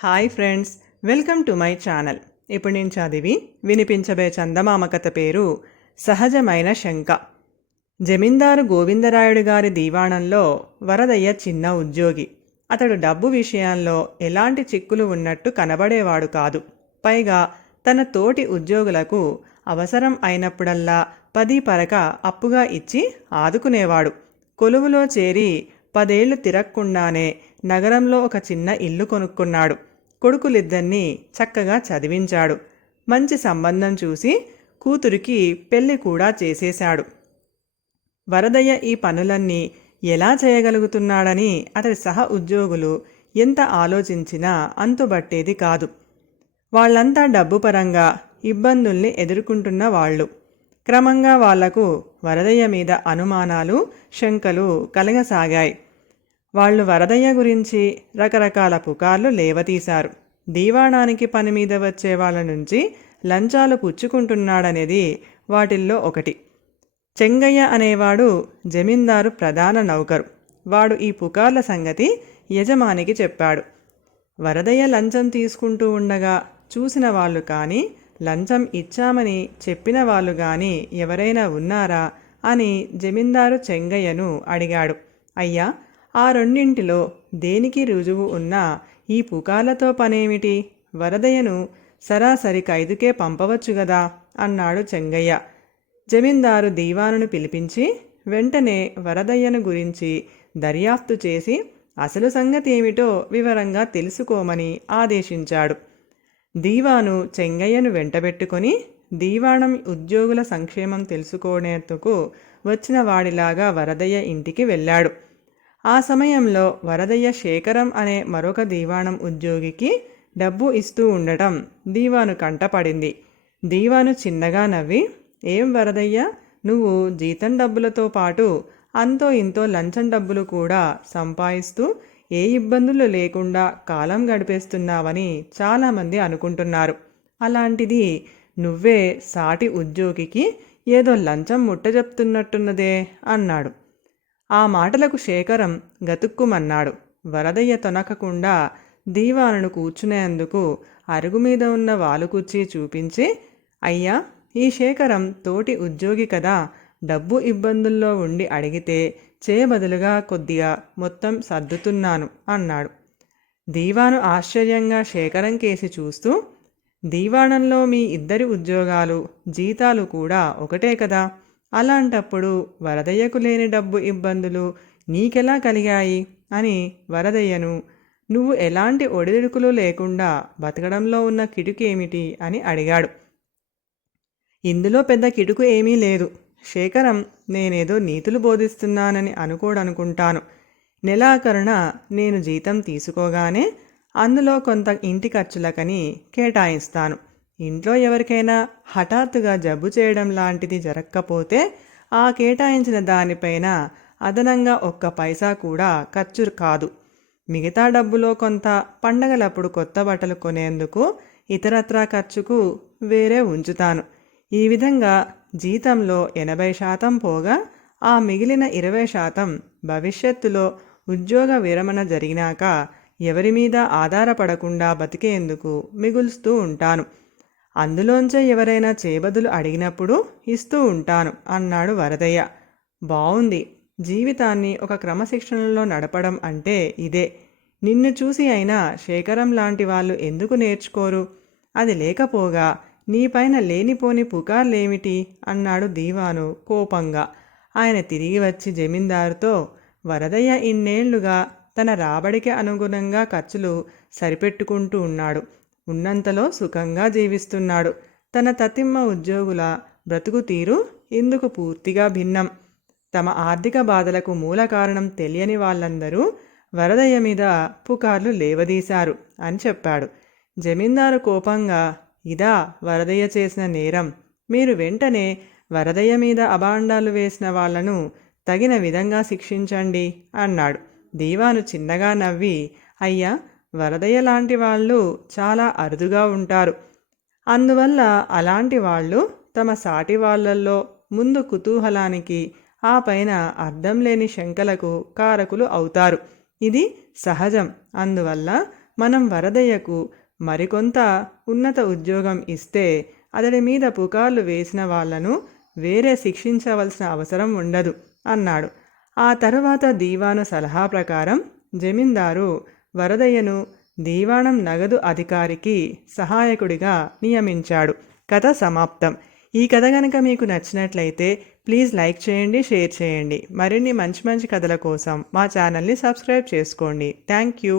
Hi friends, welcome to my channel. ఇప్పుడు నేను చదివి వినిపించబే చందమామ కథ పేరు సహజమైన శంక. జమీందారు గోవిందరాయుడు గారి దీవాణంలో వరదయ్య చిన్న ఉద్యోగి. అతడు డబ్బు విషయంలో ఎలాంటి చిక్కులు ఉన్నట్టు కనబడేవాడు కాదు. పైగా తన తోటి ఉద్యోగులకు అవసరం అయినప్పుడల్లా 10 పరక అప్పుగా ఇచ్చి ఆదుకునేవాడు. కొలువులో చేరి 10 ఏళ్లు తిరగకుండానే నగరంలో ఒక చిన్న ఇల్లు కొనుక్కున్నాడు. కొడుకులిద్దరినీ చక్కగా చదివించాడు. మంచి సంబంధం చూసి కూతురికి పెళ్లి కూడా చేసేశాడు. వరదయ్య ఈ పనులన్నీ ఎలా చేయగలుగుతున్నాడని అతడి సహ ఉద్యోగులు ఎంత ఆలోచించినా అంతుబట్టేది కాదు. వాళ్ళంతా డబ్బు పరంగా ఇబ్బందుల్ని ఎదుర్కొంటున్న వాళ్ళు. క్రమంగా వాళ్లకు వరదయ్య మీద అనుమానాలు, శంకలు కలగసాగాయి. వాళ్ళు వరదయ్య గురించి రకరకాల పుకార్లు లేవతీశారు. దీవాణానికి పని మీద వచ్చే వాళ్ళ నుంచి లంచాలు పుచ్చుకుంటున్నాడనేది వాటిల్లో ఒకటి. చెంగయ్య అనేవాడు జమీందారు ప్రధాన నౌకరు. వాడు ఈ పుకార్ల సంగతి యజమానికి చెప్పాడు. వరదయ్య లంచం తీసుకుంటూ ఉండగా చూసిన వాళ్ళు కానీ, లంచం ఇచ్చామని చెప్పిన వాళ్ళు కానీ ఎవరైనా ఉన్నారా అని జమీందారు చెంగయ్యను అడిగాడు. అయ్యా, ఆ రెండింటిలో దేనికి రుజువు ఉన్నా ఈ పుకార్లతో పనేమిటి? వరదయ్యను సరాసరి ఖైదుకే పంపవచ్చు గదా అన్నాడు చెంగయ్య. జమీందారు దీవానును పిలిపించి వెంటనే వరదయ్యను గురించి దర్యాప్తు చేసి అసలు సంగతి ఏమిటో వివరంగా తెలుసుకోమని ఆదేశించాడు. దీవాను చెంగయ్యను వెంటబెట్టుకొని దీవాణం ఉద్యోగుల సంక్షేమం తెలుసుకునేందుకు వచ్చిన వాడిలాగా వరదయ్య ఇంటికి వెళ్ళాడు. ఆ సమయంలో వరదయ్య శేఖరం అనే మరొక దీవాణం ఉద్యోగికి డబ్బు ఇస్తూ ఉండటం దీవాను కంటపడింది. దీవాను చిన్నగా నవ్వి, ఏం వరదయ్య, నువ్వు జీతం డబ్బులతో పాటు అంతో ఇంతో లంచం డబ్బులు కూడా సంపాదిస్తూ ఏ ఇబ్బందులు లేకుండా కాలం గడిపేస్తున్నావని చాలామంది అనుకుంటున్నారు. అలాంటిది నువ్వే సాటి ఉద్యోగికి ఏదో లంచం ముట్టజెప్తున్నట్టున్నదే అన్నాడు. ఆ మాటలకు శేఖరం గతుక్కుమన్నాడు. వరదయ్య తొనకకుండా దీవానును కూర్చునేందుకు అరుగుమీద ఉన్న వాలుకుర్చీ చూపించి, అయ్యా, ఈ శేఖరం తోటి ఉద్యోగి కదా, డబ్బు ఇబ్బందుల్లో ఉండి అడిగితే చేయబదులుగా కొద్దిగా మొత్తం సర్దుతున్నాను అన్నాడు. దీవాను ఆశ్చర్యంగా శేఖరం కేసి చూస్తూ, దీవాణంలో మీ ఇద్దరి ఉద్యోగాలు, జీతాలు కూడా ఒకటే కదా, అలాంటప్పుడు వరదయ్యకు లేని డబ్బు ఇబ్బందులు నీకెలా కలిగాయి అని వరదయ్యను నువ్వు ఎలాంటి ఒడిదుడుకులు లేకుండా బతకడంలో ఉన్న కిటుకు ఏమిటి అని అడిగాడు. ఇందులో పెద్ద కిటుకు ఏమీ లేదు శేఖరం, నేనేదో నీతులు బోధిస్తున్నానని అనుకోడనుకుంటాను. నెలాఖరున నేను జీతం తీసుకోగానే అందులో కొంత ఇంటి ఖర్చులకని కేటాయిస్తాను. ఇంట్లో ఎవరికైనా హఠాత్తుగా జబ్బు చేయడం లాంటిది జరగకపోతే ఆ కేటాయించిన దానిపైన అదనంగా 1 పైసా కూడా ఖర్చు కాదు. మిగతా డబ్బులో కొంత పండగలప్పుడు కొత్త బట్టలు కొనేందుకు, ఇతరత్రా ఖర్చుకు వేరే ఉంచుతాను. ఈ విధంగా జీతంలో 80% పోగా ఆ మిగిలిన 20% భవిష్యత్తులో ఉద్యోగ విరమణ జరిగినాక ఎవరి మీద ఆధారపడకుండా బతికేందుకు మిగులుస్తూ ఉంటాను. అందులోంచే ఎవరైనా చేబదులు అడిగినప్పుడు ఇస్తూ ఉంటాను అన్నాడు వరదయ్య. బావుంది, జీవితాన్ని ఒక క్రమశిక్షణలో నడపడం అంటే ఇదే. నిన్ను చూసి అయినా శేఖరం లాంటి వాళ్ళు ఎందుకు నేర్చుకోరు? అది లేకపోగా నీపైన లేనిపోని పుకార్లేమిటి అన్నాడు దీవాను కోపంగా. ఆయన తిరిగి వచ్చి జమీందారుతో, వరదయ్య ఇన్నేళ్లుగా తన రాబడికి అనుగుణంగా ఖర్చులు సరిపెట్టుకుంటూ ఉన్నాడు. ఉన్నంతలో సుఖంగా జీవిస్తున్నాడు. తన తతిమ్మ ఉద్యోగుల బ్రతుకు తీరు ఇందుకు పూర్తిగా భిన్నం. తమ ఆర్థిక బాధలకు మూల కారణం తెలియని వాళ్ళందరూ వరదయ్య మీద పుకార్లు లేవదీశారు అని చెప్పాడు. జమీందారు కోపంగా, ఇదా వరదయ్య చేసిన నేరం? మీరు వెంటనే వరదయ్య మీద అబాండాలు వేసిన వాళ్లను తగిన విధంగా శిక్షించండి అన్నాడు. దీవాను చిన్నగా నవ్వి, అయ్యా, వరదయ్య లాంటి వాళ్ళు చాలా అరుదుగా ఉంటారు. అందువల్ల అలాంటి వాళ్ళు తమ సాటి వాళ్ళల్లో ముందు కుతూహలానికి, ఆ పైన అర్థం లేని శంకలకు కారకులు అవుతారు. ఇది సహజం. అందువల్ల మనం వరదయ్యకు మరికొంత ఉన్నత ఉద్యోగం ఇస్తే అతడి మీద పుకార్లు వేసిన వాళ్లను వేరే శిక్షించవలసిన అవసరం ఉండదు అన్నాడు. ఆ తరువాత దీవాను సలహా ప్రకారం జమీందారు వరదయ్యను దీవాణం నగదు అధికారికి సహాయకుడిగా నియమించాడు. కథ సమాప్తం. ఈ కథ కనుక మీకు నచ్చినట్లయితే ప్లీజ్ లైక్ చేయండి, షేర్ చేయండి. మరిన్ని మంచి మంచి కథల కోసం మా ఛానల్ని సబ్స్క్రైబ్ చేసుకోండి. Thank you.